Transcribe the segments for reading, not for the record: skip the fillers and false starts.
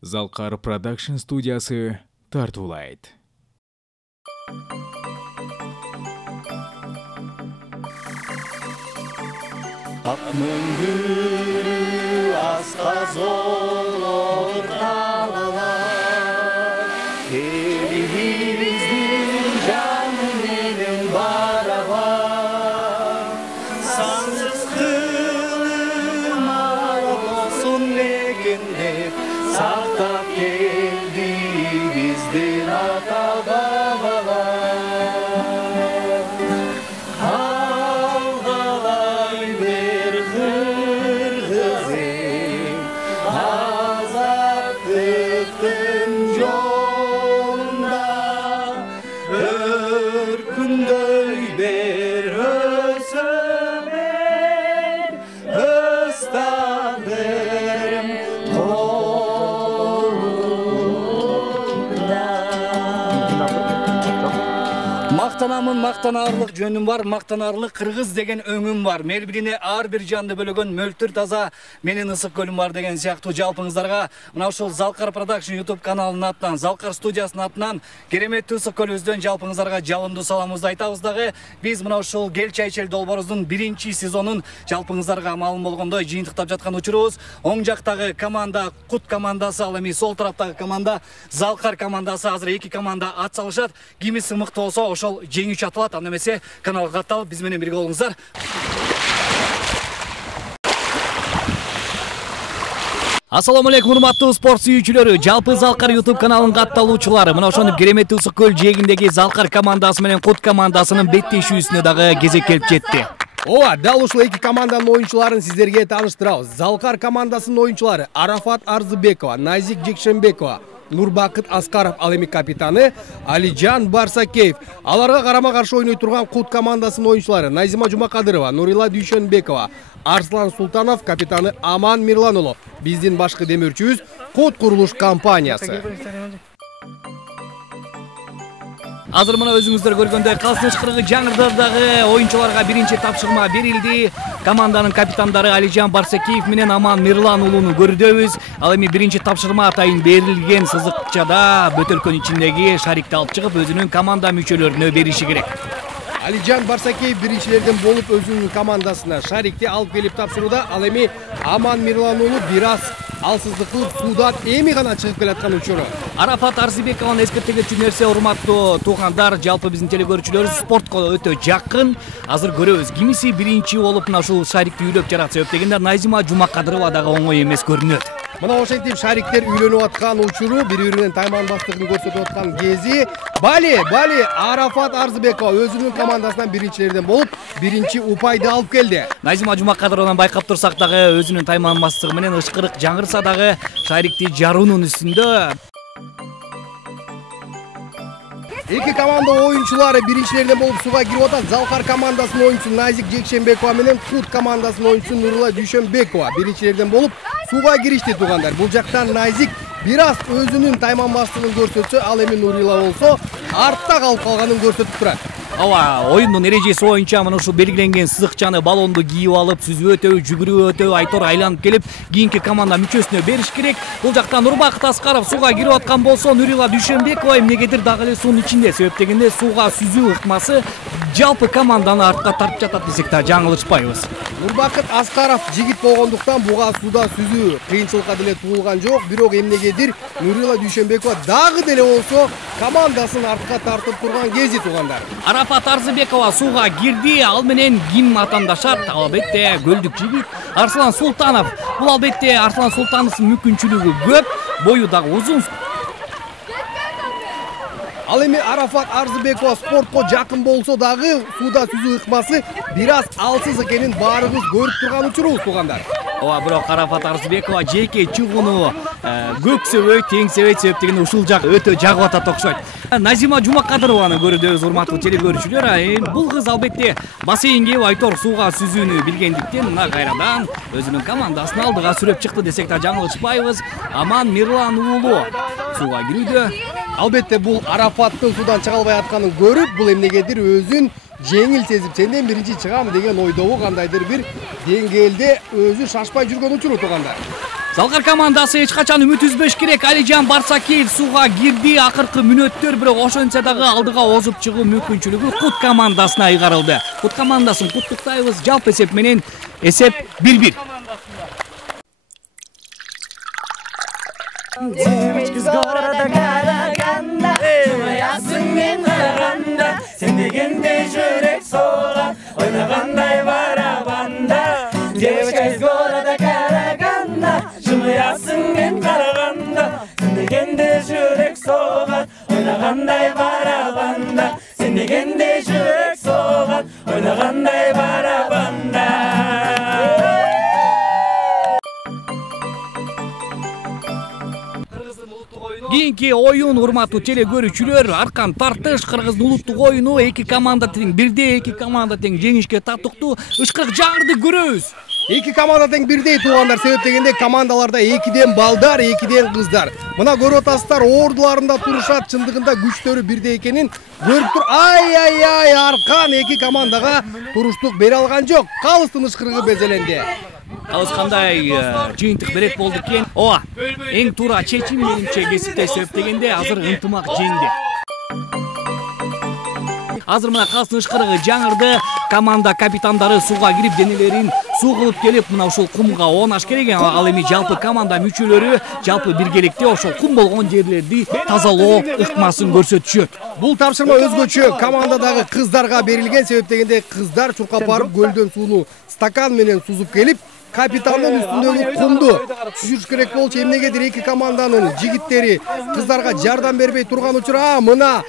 Залкар Продакшн студиясы тартуулайт. Akmıngülü asla zor dağlar, elimizin canının baravar, sansız kılma olsun lekindir, saktap geldi bizden ata babalar. Maqtanarlıq жөнүм бар, мақтанарлық Кыргыз деген өңүм бар. Мелбирине ар бир жанды бөлөгөн мөлтүр таза менин ысык көлүм бар деген сыяктуу жалпыңыздарга мына ушул Залкар Продакшн YouTube каналынын атынан, Залкар студиясынын атынан кереметтүү ысык көлүбүздөн жалпыңыздарга жалындуу саламыбызды айтабыз дагы. Биз мына ушул Кел чайчел долбоорубуздун 1-сезонун жалпыңыздарга маалым болгондой жыйынтыктап жаткан учурубуз. Оң жактагы команда Кут командасы, ал эми сол тараптагы команда Залкар командасы. Азыр эки команда ат салышат. Кимиси мыкты болсо ошол жеңүүчү аталат. Аны эмесе каналга катталып биз менен бирге болуңуздар. Ассаламу алейкум, урматтуу спорт сүйүүчүлөрү. Жалпы Залкар YouTube каналынын катталуучулары. Мына ошону кереметтүү ысык көл жээгиндеги Залкар командасы менен Кут командасынын беттешүүсүнө дагы кезек келип жетти. Ооба, дал ушул эки команданын оюнчуларын сиздерге тааныштырабыз. Залкар командасынын оюнчулары Арафат Арзыбекова, Назик Жекшенбекова, Нурбакыт Аскаров, ал эми капитаны Алижан Барсакеев. Аларга карама каршы ойной турган Кут командасынын оюнчулары Назима Жумакадырова, Нурила Дүйшөнбекова, Арслан Султанов, капитаны Аман Мирлан уулу. Биздин башкы демөөрчүбүз Кут курулуш компаниясы. Азыр мына өзүңүздөр көргөндөй Калсыныч кыргы жаңырдардагы оюнчуларга биринчи тапшырма берилди. Команданын капитандары Алижан Барсакеев менен Аман Мирлан уулуну көрдөбүз. Ал эми биринчи тапшырма атайын берилген сызыкчада бөтөлкөнүн ичиндеги шарикти алып чыгып өзүнүн команда мүчөлөрүнө бериши керек. Алижан Барсакеев биринчилерден болуп өзүнүн командасына шарикти алып келип тапшырууда. Ал эми Аман Мирлан уулу бир аз алсыздык кылып суудан эми гана чыгып келаткан учуру. Арафат Арзыбекованы эскерткен нерсе, урматтуу туугандар, жалпы биздин телекөрүүчүлөрүбүз спортко өтө жакын. Азыр көрөбүз кимиси биринчи болуп мына ушул шарикти үйлөп жарат себеп дегенде Назима Жумакадырова дагы оңой эмес көрүнөт. Мына ошентип шариктер үйлөнүп аткан учуру, бири-биринин таймандастыгын көрсөтүп аткан кези Бали Арафат Арзыбекова өзүнүн командасынан биринчилерден болуп, биринчи упайды алып келди. Назима Жумакадырованы байкап турсак дагы өзүнүн тайманбастыгы менен ышкырык жаңырса дагы шарикти жаруунун үстүндө. Эки команда оюнчулары биринчилерден болуп сууга кирип атат. Залкар командасынын оюнчусу Назик Жекшенбекова менен Кут командасынын оюнчусу Нурила Дүйшөнбекова биринчилерден болуп сууга киришти туугандар. Бул жактан Назик бир аз өзүнүн тайманбастыгын көрсөтсө, ал эми Нурила болсо артта калып калганын көрсөтүп турат. Ооба, оюндун эрежеси боюнча мына ушу белгиленген сызыкчаны баллонду кийип алып, сүзүп өтөбү, жүгүрүп өтөбү, айтор айланып келип, кийинки команда мүчөсүнө бериш керек. Бул жактан Нурбакыт Аскаров сууга кирип аткан болсо, Нурила Дүйшөнбекова эмнегедир дагы эле суунун ичинде. Себеп дегенде сууга сүзүү ыкмасы жалпы команданы артка тартып жатат десек да жаңылышпайбыз. Нурбакыт Аскаров жигит болгондуктан буга сууда сүзүү кыйынчылыкка деле туулган жок. Бирок эмнегедир Нурила Дүйшөнбекова дагы деле болсо командасын артка тартып турган кези туугандар. Арафат Арзыбекова сууга кирди. Ал менен ким атандашат? Албетте көлдүк жигит Арслан Султанов. Бул албетте Арслан Султановдун мүмкүнчүлүгү көп, бою дагы узун. Ал эми Арафат Арзыбекова спортко жакын болсо дагы сууда сүзүү ыкмасы бир аз алсыз экенин баарыбыз көрүп турган учурубуз туугандар. Ооба, бирок Арафат Арзыбекова жеке чыгууну көксөбөйт, теңсебейт себеп дегенде ушул жак өтө жагып атат окшойт. Назима Жумакадырованы көрүдөбүз, урматтуу телекөрүүчүлөр. Бул кыз албетте бассейнге айтор сууга сүзүүнү билгендиктен мына кайрадан өзүнүн командасын алдыга сүрөп чыкты десек да жаңылышпайбыз. Аман Мирлан уулу сууга кирүүдө. Албетте бул Арафаттын суудан чыга албай атканын көрүп, бул эмнегедир өзүн жеңил сезип, сенден биринчи чыгам деген ойдобу кандайдыр бир деңгээлде өзү шашпай жүргөн учуру туугандар. Залкар командасы эч качан үмүт үзбөш керек. Алижан Барсакеев сууга кирди. Акыркы мүнөттөр бирок ошончо дагы алдыга озуп чыгуу мүмкүнчүлүгү Кут командасына ыйгарылды. Кут командасын куттуктайбыз. Жалпы эсеп менен эсеп 1-1. Девочка с города Караганда, жумаясың мен караганда, сен дегенде жүрек соғат, ойнағандай барабанда. Девочка из города Караганда, жумаясың мен караганда, сен дегенде жүрек соғат, ойнағандай барабанда. Сен дегенде жүрек соғат, ойнағандай барабанда. Кийинки оюн урматтуу теле көрүүчүлөр, аркан тартыш Кыргыздын улуттук оюну эки команда тең, бирдей эки команда тең жеңишке татыктуу. Ышкырык жаңырды көрөбүз. Эки команда тең бирдей туугандар, себеп дегенде командаларда экиден балдар, экиден кыздар. Мына көрүп атасыздар, ордуларында турушат, чындыгында күчтөрү бирдей экенин көрүп тур. Ай, аркан эки командага туруштук бере алган жок. Калыстын ышкырыгы безеленди. Калыс кандай жыйынтык берет болду экен. Ооба, эң туура чечим менимче кесипте сөп дегенде азыр ынтымак жеңди. Азыр мына калыстын ышкырыгы жаңырды. Команда капитандары сууга кирип денелерин суу кылып келип, мына ушул кумга оонаш керек. Ал эми жалпы команда мүчөлөрү жалпы биргеликте ошол кум болгон жерлерди тазалоо ыкмасын көрсөтүшөт. Бул тапшырма өзгөчө командадагы кыздарга берилген, себеп дегенде кыздар чуркап барып көлдөн сууну стакан менен сузуп келип, капитандын үстүндөгү кумду түшүрүш керек болчу. Эмнегедир эки команданын жигиттери кыздарга жардам бербей турган учура мына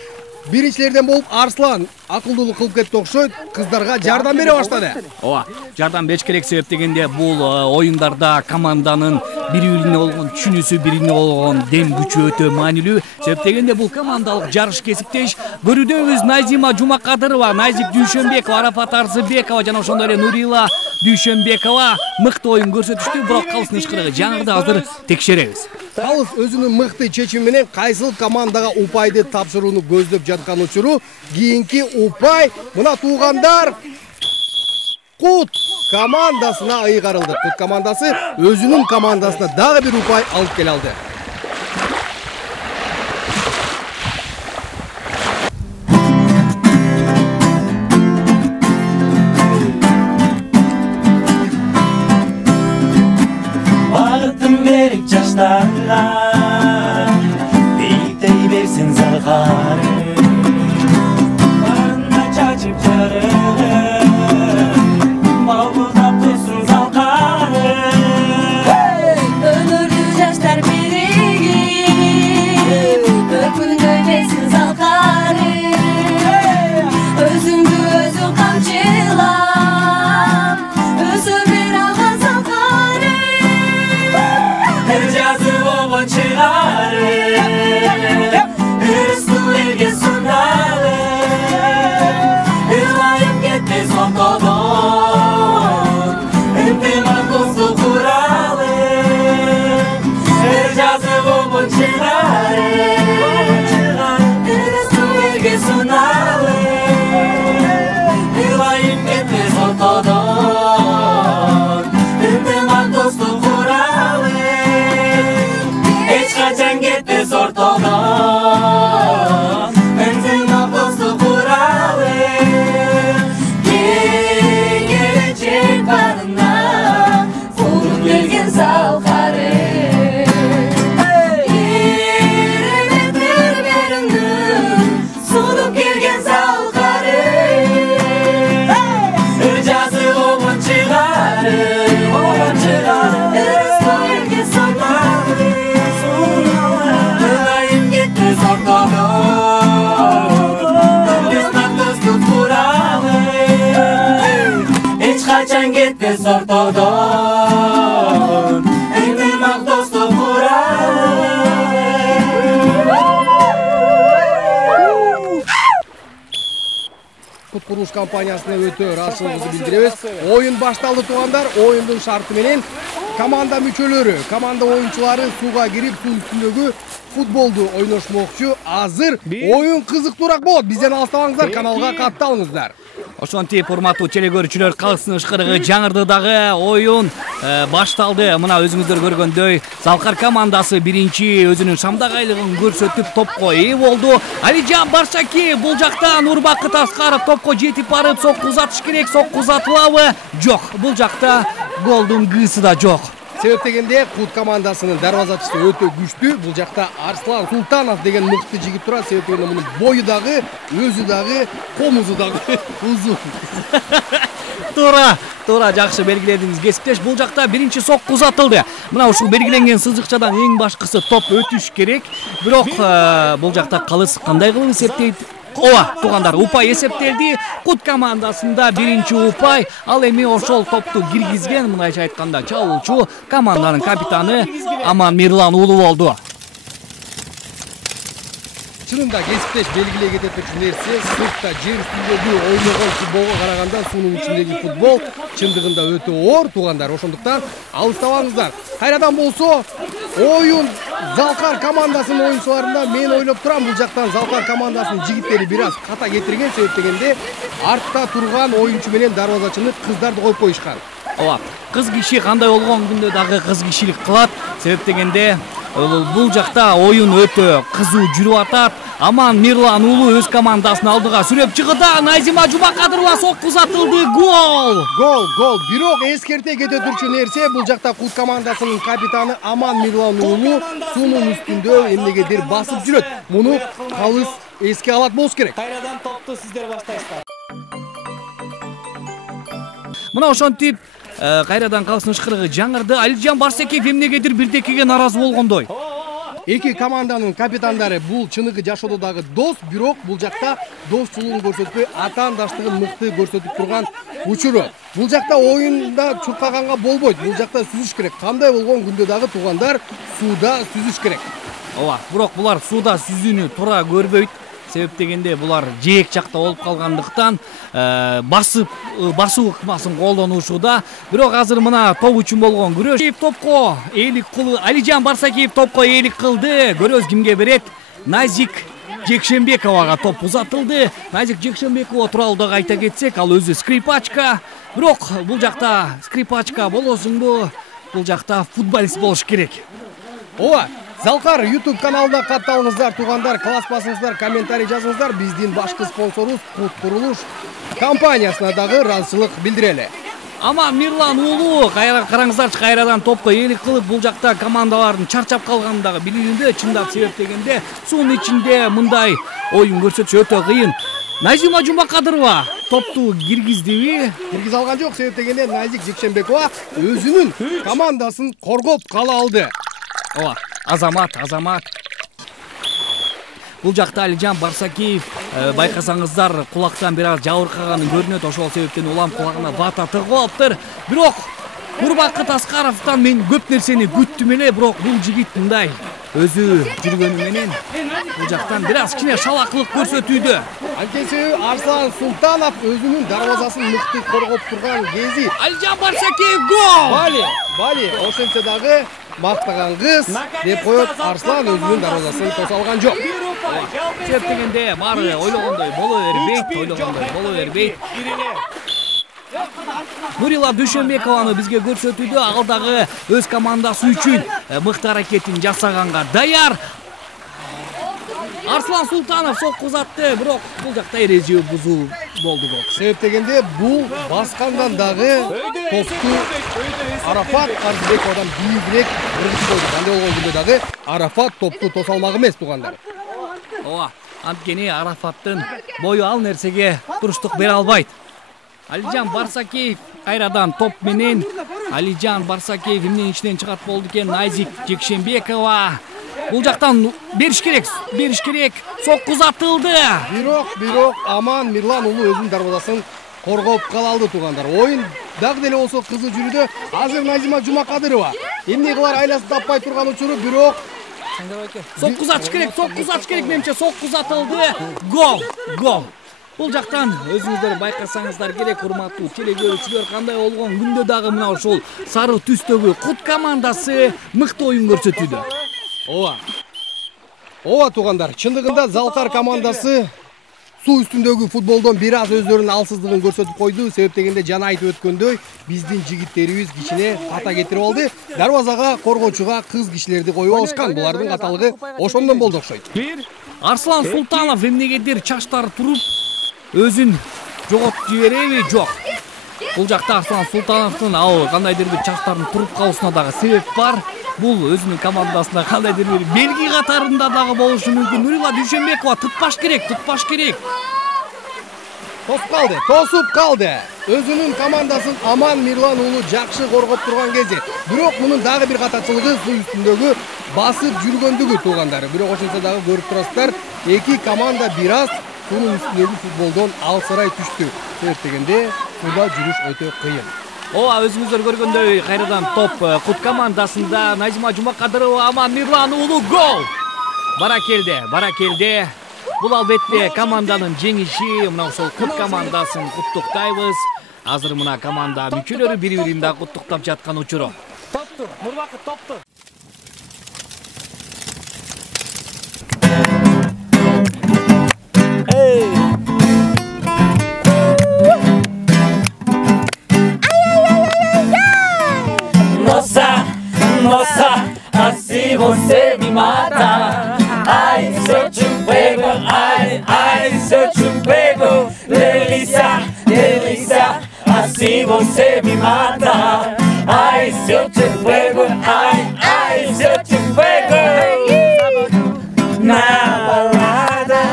биринчилерден болуп Арслан акылдуулук кылып кетти окшойт, кыздарга жардам бере баштады. Ооба, жардам бериш керек, себеп дегенде бул оюндарда команданын бири-бирине болгон түшүнүүсү, бирине болгон дем күчү өтө маанилүү. Себеп дегенде бул командалык жарыш кесиптеш. Көрүүдөбүз Назима Жумакадырова, Найзик Дүйшөнбекова, Арафат Арзыбекова жана ошондой эле Нурила Дүйшөнбекова мыкты оюн көрсөтүштү, бирок калыстын ышкырыгы жаңырды. Азыр текшеребиз. Калыс өзүнүн мыкты чечими менен кайсыл командага упайды тапшырууну көздөп жаткан учуру кийинки упай мына туугандар Кут командасына ыйгарылды. Кут командасы өзүнүн командасына дагы бир упай алып келе алды. Bağıttım verip çaşlarla, birlikte versin zalkarı. Barında çaçıp çarı, balbulda dursun zalkarı. Ömürdü yaşlar birigip, döküldü versin zalkarı. Özüngü özü kamçılap, özü bir ağa zalkarı. Her cazı oğun çıkarı, üstü elge sundalı. Ülayım gitti son kodon, ünteman dostu kuralı. Her cazı oğun çıkarı, üstü elge sundalı. Ülayım gitti son kodon, ünteman dostu kuralı. Hiç kaçan gitmez ortadan, ünteman dostu kuralı. Gelecek barına, vurup gelgen zalkarı. Yeremedir berinden, solup gelgen zalkarı. Ircası oğun çıkarı, Üstü elge sundalı. Ülayım gitmez ortadan, ünteman dostu kuralı. Hiç kaçan gitmez ortadan, ünteman dostu kuralı. Кут курулуш компаниясына өтө ыраачылыгыбызды билдиребиз. Оюн башталды туугандар. Оюндун шарты менен команда мүчөлөрү, команда оюнчулары сууга кирип, суу үстүндөгү футболду ойношмокчу. Азыр оюн кызыктуураак болот. Бизден алыстабаңыздар, каналга катталыңыздар. Ошентип урматтуу телекөрүүчүлөр, калсын ышкырыгы жаңырдыдагы оюн башталды. Мына өзүңүздөр көргөндөй Залкар командасы биринчи өзүнүн шамдагайлыгын көрсөтүп топко ээ болду. Алижан Барсакиев бул жакта Нурбакыт Аскаров топко жетип барып сокку узатыш керек. Сокку узатылабы? Жок. Бул жакта голдун гысы да жок. Себеп дегенде Кут командасынын дарбазачысы өтө күчтүү. Бул жакта Арслан Султанов деген мыкты жигит турат. Себеп дегенде мунун бою дагы, өзү дагы, комузу дагы узун. Туура жакшы белгиледиңиз кесиптеш. Бул жакта биринчи сокку узатылды. Мына ушул белгиленген сызыкчадан эң башкысы топ өтүш керек. Бирок бул жакта калыс кандай кылып эсептейт? Ооба, туугандар, упай эсептелди. Кут командасында биринчи упай, ал эми ошол топту киргизген, мындайча айтканда, чабуучу команданын капитаны Аман Мирлан уулу болду. Чынында кесиптеш белгилей кете турчу нерсе, сыртта жер үстүндөгү ойногон футболго караганда сунун ичиндеги футбол чындыгында өтө оор, туугандар. Ошондуктан алыстабаңыздар. Кайрадан болсо, оюн Залкар командасынын оюнчуларында мен ойлоп турам, бул жактан Залкар командасынын жигиттери бир аз ката кетирген. Себеп дегенде артта турган оюнчу менен дарбазачыны кыздарды коюп коюшкан. Ооба, кыз киши кандай болгон күндө дагы кыз кишилик кылат. Себеп дегенде бул жакта оюн өтө кызуу жүрүп атат. Аман Мирлан уулу өз командасын алдыга сүрөп чыгыда. Назима Жумакадырова сокку узатылды. Гол. Бирок эскерте кете турчу нерсе, бул жакта Кут командасынын капитаны Аман Мирлан уулу суунун үстүндө эмнегедир басып жүрөт. Муну калыс эске алат болуш керек. Кайрадан топту сиздер баштайсыздар. Мына ошентип кайрадан калсын ышкырыгы жаңырды. Алижан Барсакиев эмнегедир бирдекеге наразы болгондой. Эки команданын капитандары бул чыныгы жашоодо дагы дос, бирок бул жакта достчулугун көрсөтпөй, атаандаштыгын мыкты көрсөтүп турган учуру. Бул жакта оюнда чуркаганга болбойт. Бул жакта сүзүш керек. Кандай болгон күндө дагы туугандар сууда сүзүш керек. Ооба, бирок булар сууда сүзүүнү туура көрбөйт. Себеп дегенде булар жээк жакта болуп калгандыктан басуу ыкмасын колдонушууда. Бирок азыр мына топ үчүн болгон күрөш. Топко ээлик кылды. Алижан Барсакиев топко ээлик кылды. Көрөбүз кимге берет? Назик Жекшенбековага топ узатылды. Назик Жекшенбекова тууралуу дагы айта кетсек, ал өзү скрипачка. Бирок бул жакта скрипачка болосуңду, бул жакта футболист болуш керек. Ооба, Залкар YouTube каналына катталыңыздар, туугандар, класс басыңыздар, комментарий жазыңыздар. Биздин башкы спонсорубуз Кут курулуш компаниясына дагы ыраазычылык билдирели. Аман Мирлан уулу караңыздарчы, кайрадан топко ээлик кылып, бул жакта командалардын чарчап калганы дагы билинди. Чындап себеп дегенде суунун ичинде мындай оюн көрсөтүш өтө кыйын. Назима Жумакадырова топту киргиздиби? Киргиз алган жок. Себеп дегенде Назик Жекшенбекова өзүнүн командасын коргоп кала алды. Ооба, Азамат. Бул жакта Алижан Барсакиев байкасаңыздар кулактан бир аз жабыркаганы көрүнөт. Ошол себептен улам кулагына бата тыгып алыптыр. Бирок Нурбакыт Аскаровдон мен көп нерсени күттүм эле, бирок бул жигит мындай өзү жүргөнү менен бул жактан бир аз кичине шалакылык көрсөтүүдө. Анткени Арслан Султанов өзүнүн дарбазасын мыкты коргоп турган кези. Алижан Барсакиев гол! Бали, ошентсе дагы мактаган кыз деп коет. Арслан өзүнүн дарбазасын тоса алган жок. Себеп дегенде баары ойлогондой боло бербейт. Нурила Дүйшөнбекованы бизге көрсөтүүдө, ал дагы өз командасы үчүн мыкты аракетин жасаганга даяр. Арслан Султанов сокку узатты, бирок бул жакта эреже бузуу болду. Себеп дегенде бул баскандан дагы топту Арафат Арзыбековадан бийигирээк ыргытып койду. Кандай болгон күндө дагы Арафат топту тоса алмак эмес, туугандар. Ооба, анткени Арафаттын бою ал нерсеге туруштук бере албайт. Алижан Барсакиев кайрадан топ менен. Алижан Барсакиев эмненин ичинен чыгат болду экен. Назик Жекшенбекова бул жактан бериш керек. Сокку узатылды. Бирок Аман Мирлан уулу өзүнүн дарбазасын коргоп кала алды, туугандар. Оюн дагы деле болсо кызуу жүрүүдө. Азыр Назима Жумакадырова эмне кылар айласы таппай турган учуру, бирок сокку узатыш керек, менимче сокку узатылды. Гол. Бул жактан өзүңүздөр байкасаңыздар керек, урматтуу телекөрүүчүлөр, кандай болгон күндө дагы мына ушул сары түстөгү Кут командасы мыкты оюн көрсөтүүдө. Ооба, туугандар, чындыгында Залкар командасы Суу үстүндөгү футболдон бир аз өздөрүнүн алсыздыгын көрсөтүп койду. Себеп дегенде жана айтып өткөндөй, биздин жигиттерибиз кичине хата кетирип алды. Дарбазага коргоочуга кыз кишилерди коюп алышкан. Булардын каталыгы ошондон болду окшойт. Арслан Султанов эмнегедир чачтары туруп өзүн жоготуп жибереби? Жок. Бул жакта Арслан Султановдун кандайдыр бир чачтарынын туруп калуусуна дагы себеп бар. Бул өзүнүн командасына кандайдыр бир белги катарында дагы болушу мүмкүн. Нурила Дүйшөнбекова тутпаш керек. Тосуп калды. Өзүнүн командасын Аман Мирлан уулу жакшы коргоп турган кези. Бирок мунун дагы бир катачылыгы суу үстүндөгү басып жүргөндүгү туугандары. Бирок ошентсе дагы көрүп турасыздар, эки команда бир аз суунун үстүндөгү футболдон алсырай түштү. Себеп дегенде суда жүрүш өтө кыйын. Өзүңүздөр көргөндөй кайрадан топ Кут командасында Назима Жумакадырова, Аман Мирлан уулу гол. Баракелде. Бул албетте команданын жеңиши. Мына ошол Кут командасын куттуктайбыз. Азыр мына команда мүчөлөрү бири-бирин да куттуктап жаткан учуру. Топту, Нурбакыт топту. Nossa, assim você me mata. Ai, se eu te pego, ai, se eu te pego. Delícia, assim você me mata. Ai, se eu te pego, ai, se eu te pego. Na balada.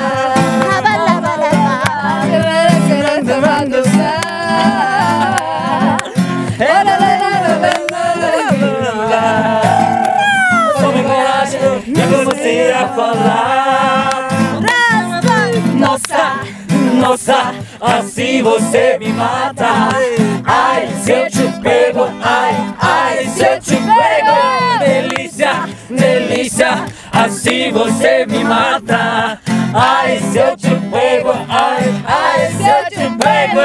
Eu comecei a falar. Nossa, assim você me mata. Ai, se eu te pego, ai, se eu te pego. Delícia, assim você me mata. Ai, se eu te pego, ai, se eu te pego.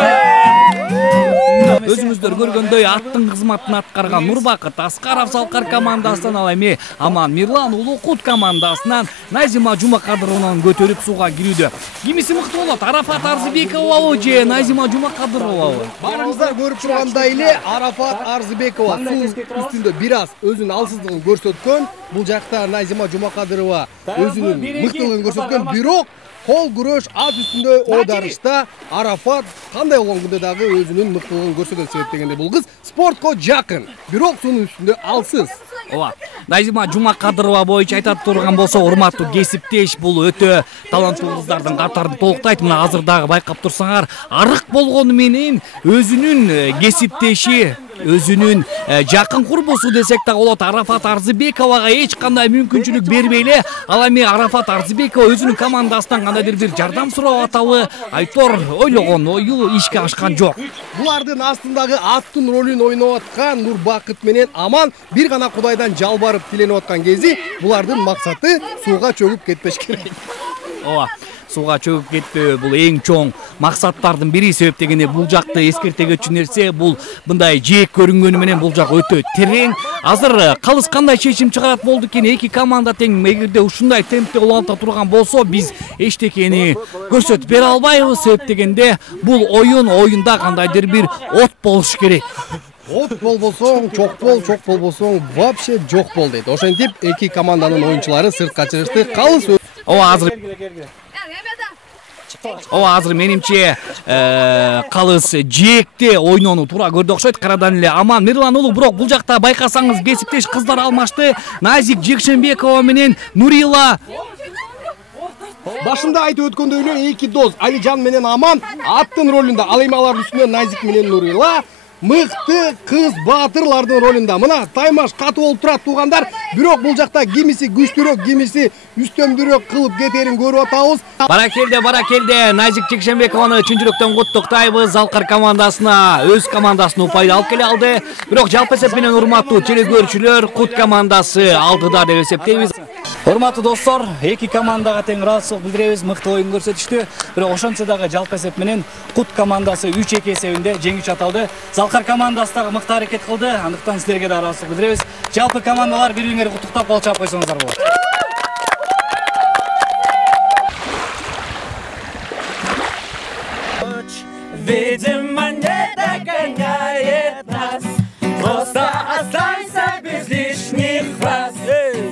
Өзүңүздөр көргөндөй аттын кызматын аткарган Нурбакыт Аскаров Залкар командасынан ал эми Аман Мирлан уулу Кут командасынан Назима Жумакадырованын көтөрүп сууга кирүүдө. Кимиси мыкты болот? Арафат Арзыбековабы же Назима Жумакадыровабы? Баарыңыздар көрүп тургандай эле Арафат Арзыбекова суу үстүндө бир аз өзүнүн алсыздыгын көрсөткөн. Бул жакта Назима Жумакадырова өзүнүн мыктылыгын көрсөткөн. Бирок кол күрөш ат үстүндө оодарышта Арафат кандай болгон күндө дагы өзүнүн мыктылыгын көрсөтөт. Себеп дегенде бул кыз спортко жакын, бирок суунун үстүндө алсыз. Назима Жумакадырова боюнча айтат турган болсо, урматтуу кесиптеш, бул өтө таланттуу кыздардын катарын толуктайт. Мына азыр дагы байкап турсаңар, арык болгону менен өзүнүн кесиптеши, өзүнүн жакын курбусу десек да болот, Арафат Арзыбековага эч кандай мүмкүнчүлүк бербей эле, ал эми Арафат Арзыбекова өзүнүн командасынан кандайдыр бир жардам сурап атабы, Айтор ойлогон ою ишке ашкан жок. Булардын астындагы аттын ролун ойноп аткан Нурбакыт менен Аман бир гана Кудайдан жалбарып тиленип аткан кези булардын максаты сууга чөгүп кетпеш керек. Сууга чөгүп кетпөө бул эң чоң максаттардын бири. Себеп дегенде бул жакты эскерте кетчү нерсе, бул мындай жээк көрүнгөнү менен бул жак өтө терең. Азыр калыс кандай чечим чыгарат болду экен? Эки команда тең. Эгерде ушундай темпте уланта турган болсо, биз эчтекени көрсөтүп бере албайбыз. Себеп дегенде бул оюнда кандайдыр бир от болуш керек. От болбосоң, чок болбосоң, вообще жок бол дейт. Ошентип эки команданын оюнчулары сыртка чыгышты. Калыс азыр менимче калыс жээкте ойноону туура көрдү окшойт. Карадан эле Аман Мирлан уулу, бирок бул жакта байкасаңыз кесиптеш кыздар алмашты. Назик Жекшенбекова менен Нурила. Башында айтып өткөндөй эле эки дос Алижан менен Аман аттын ролунда, ал эми алардын үстүнө Назик менен Нурила мыкты кыз баатырлардын ролунда. Мына таймаш катуу болуп турат туугандар. Бирок бул жакта кимиси күчтүүрөөк, кимиси үстөмдүүрөөк кылып кетерин көрүп атабыз. Баракелде. Назик Жекшенбекованы чын жүрөктөн куттуктайбыз. Залкар командасына өз командасын упайда алып келе алды. Бирок жалпы эсеп менен урматтуу телекөрүүчүлөр, Кут командасы алдыда деп эсептейбиз. Урматтуу достор, эки командага тең ыраазычылык билдиребиз, мыкты оюн көрсөтүштү. Бирок ошончо дагы жалпы эсеп менен Кут командасы 3-2 эсебинде жеңиш аталды. Залкар командасы дагы мыкты аракет кылды. Андыктан силерге да ыраазычылык билдиребиз. Жалпы командалар бири-бириңерди куттуктап кол чаап койсоңуздар болот. Видимо, не догоняет нас. Просто останься без лишних фраз.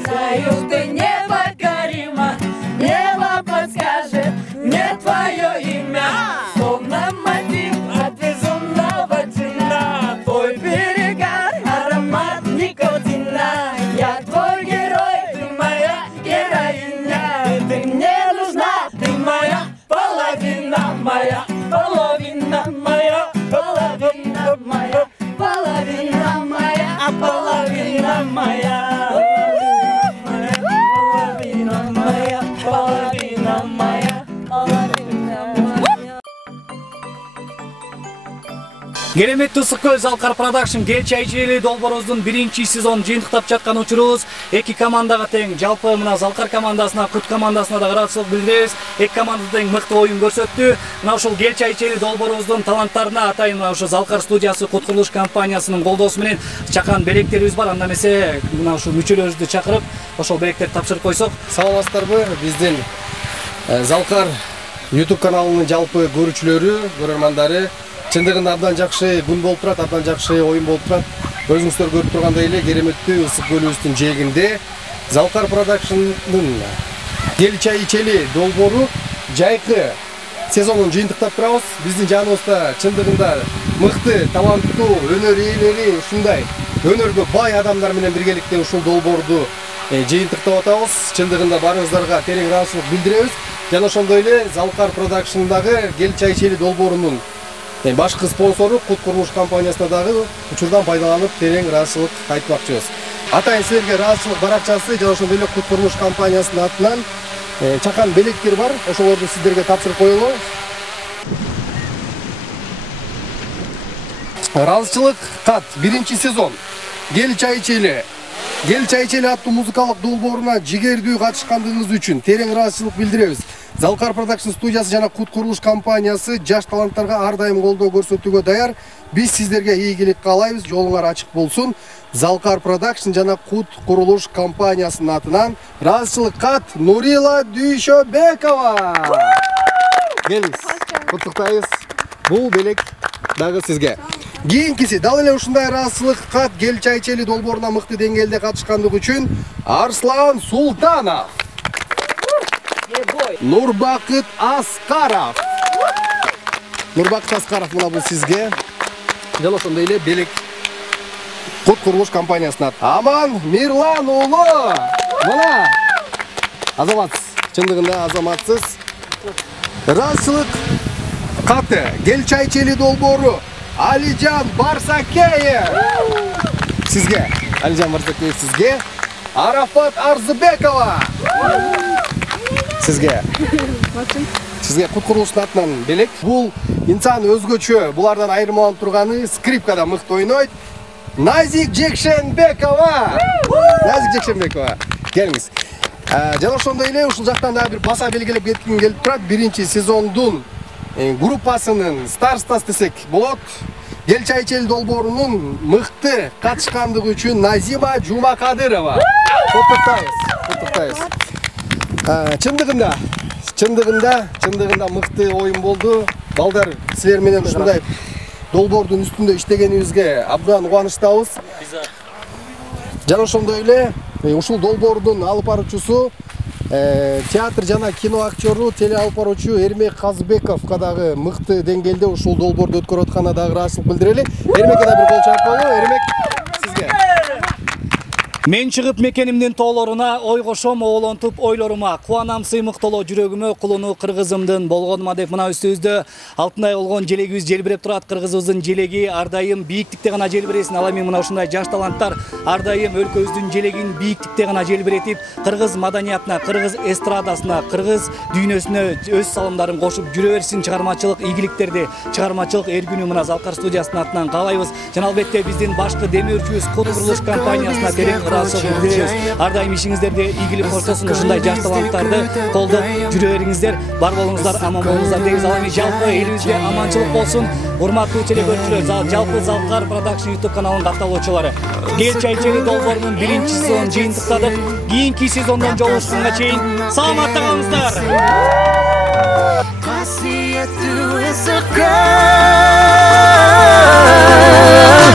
Знаю, ты непокорима, небо подскажет мне твое имя. Словно мотив от безумного джина. Твой перегар, аромат никотина. Я твой герой, ты моя героиня. Ты мне нужна, ты моя половина, моя половина, моя половина, моя половина, моя половина, моя половина, моя половина, моя половина, моя. Кереметтүү ысык көл Залкар Продакшн Кел чай ичели долбооруздун 1-сезонун жыйынтыктап жаткан учурубуз. Эки командага тең. Жалпы мына Залкар командасына, Кут командасына да ыраазычылык билдиребиз. Эки команда тең мыкты оюн көрсөттү. Мына ушул Кел чай ичели долбооруздун таланттарына атайын мына ушул Залкар студиясы Кут курулуш компаниясынын колдоосу менен чакан белектерибиз бар. Анда эмесе мына ушул мүчөлөрүбүздү чакырып, ошол белектерди тапшырып койсок. Саламатсыздарбы? Биздин Залкар YouTube каналынын жалпы көрүүчүлөрү, көрөрмандары, чындыгында абдан жакшы күн болуп турат, абдан жакшы оюн болуп турат. Өзүңүздөр көрүп тургандай эле кереметтүү ысык көлүбүздүн жээгинде Залкар Продакшндын Кел чай ичели долбоору жайкы сезонун жыйынтыктап турабыз. Биздин жаныбызда чындыгында мыкты, таланттуу, өнөр ээлери, ушундай өнөргө бай адамдар менен биргеликте ушул долбоорду жыйынтыктап атабыз. Чындыгында баарыңыздарга терең ыраазычылык билдиребиз. Жана ошондой эле Залкар Продакшндагы Кел чай ичели долбоорунун башкы спонсору Кут курулуш компаниясына дагы учурдан пайдаланып терең ыраазычылык айтмакчыбыз. Атайын силерге ыраазычылык баракчасы жана ошондой эле Кут курулуш компаниясынын атынан чакан белектер бар. Ошолорду сиздерге тапшырып коелу. Ыраазычылык кат 1-сезон Кел чай ичели. Кел чай ичели аттуу музыкалык долбооруна жигердүү катышкандыгыңыз үчүн терең ыраазычылык билдиребиз. Залкар Продакшн студиясы жана Кут курулуш компаниясы жаш таланттарга ар дайым колдоо көрсөтүүгө даяр. Биз сиздерге ийгилик каалайбыз, жолуңар ачык болсун. Залкар Продакшн жана Кут курулуш компаниясынын атынан ыраазычылык кат Нурила Дүйшөбекова. Келиңиз, куттуктайбыз. Бул белек дагы сизге. Кийинкиси дал эле ушундай ыраазычылык кат Кел чай ичели долбооруна мыкты деңгээлде катышкандыгы үчүн Арслан Султанов. Нурбакыт Аскаров. Нурбакыт Аскаров мына бул сизге. Жана ошондой эле белек Кут курулуш компаниясына. Аман Мирлан уулу. Мына азаматсыз, чындыгында азаматсыз. Ыраазычылык каты Кел чай ичели долбоору Алижан Барсакеев. Сизге. Алижан Барсакеев сизге. Арафат Арзыбекова. Сизге. Сизге Кут курулуштун атынан белек. Бул инсан өзгөчө, булардан айырмаланып турганы скрипкада мыкты ойнойт. Назик Жекшенбекова. Назик Жекшенбекова. Келиңиз. Жана ошондой эле ушул жактан дагы бир баса белгилеп кетким келип турат. 1-сезондун группасынын старостасы десек болот. Кел чай ичели долбоорунун мыкты катышкандыгы үчүн Назима Жумакадырова. Куттуктайбыз. Чындыгында мыкты оюн болду. Балдар, силер менен ушундай долбоордун үстүндө иштегенибизге абдан кубанычтабыз. Жана ошондой эле ушул долбоордун алып баруучусу театр жана кино актёру, теле алып баруучу Эрмек Казбековго дагы мыкты деңгээлде ушул долбоорду өткөрүп атканына дагы ыраазычылык билдирели. Эрмекке да бир кол чапкылы. Эрмек, сизге. Мен чыгып мекенимдин тоолоруна ой кошом оолонтуп ойлорума, кубанам сыймыктоло жүрөгүмө кулуну кыргызымдын болгонума деп мына үстүбүздө алтындай болгон желегибиз желбиреп турат. Кыргызыбыздын желеги ар дайым бийиктикте гана желбиресин. Ал эми мына ушундай жаш таланттар ар дайым өлкөбүздүн желегин бийиктикте гана желбиретип, кыргыз маданиятына, кыргыз эстрадасына, кыргыз дүйнөсүнө өз салымдарын кошуп жүрө берсин. Чыгармачылык ийгиликтерди, чыгармачылык эргүүнү мына Залкар студиясынын атынан каалайбыз. Жана албетте биздин башкы демөөрчүбүз Кут курулуш компаниясына терең ар дайым ишиңиздерде ийгилик көрсөтсүн. Ушундай жаш таланттарды колдоп жүрө бериңиздер. Бар болуңуздар, аман болуңуздар дейбиз. Ал эми жалпы элибизде аманчылык болсун. Урматтуу телекөрүүчүлөр, жалпы Залкар Продакшн YouTube каналынын катталуучулары. Кел чай ичели долбоорунун 1-сезонун жыйынтыктадык. Кийинки сезондон жолугушканга чейин саламатта калыңыздар. get through, it's a crime.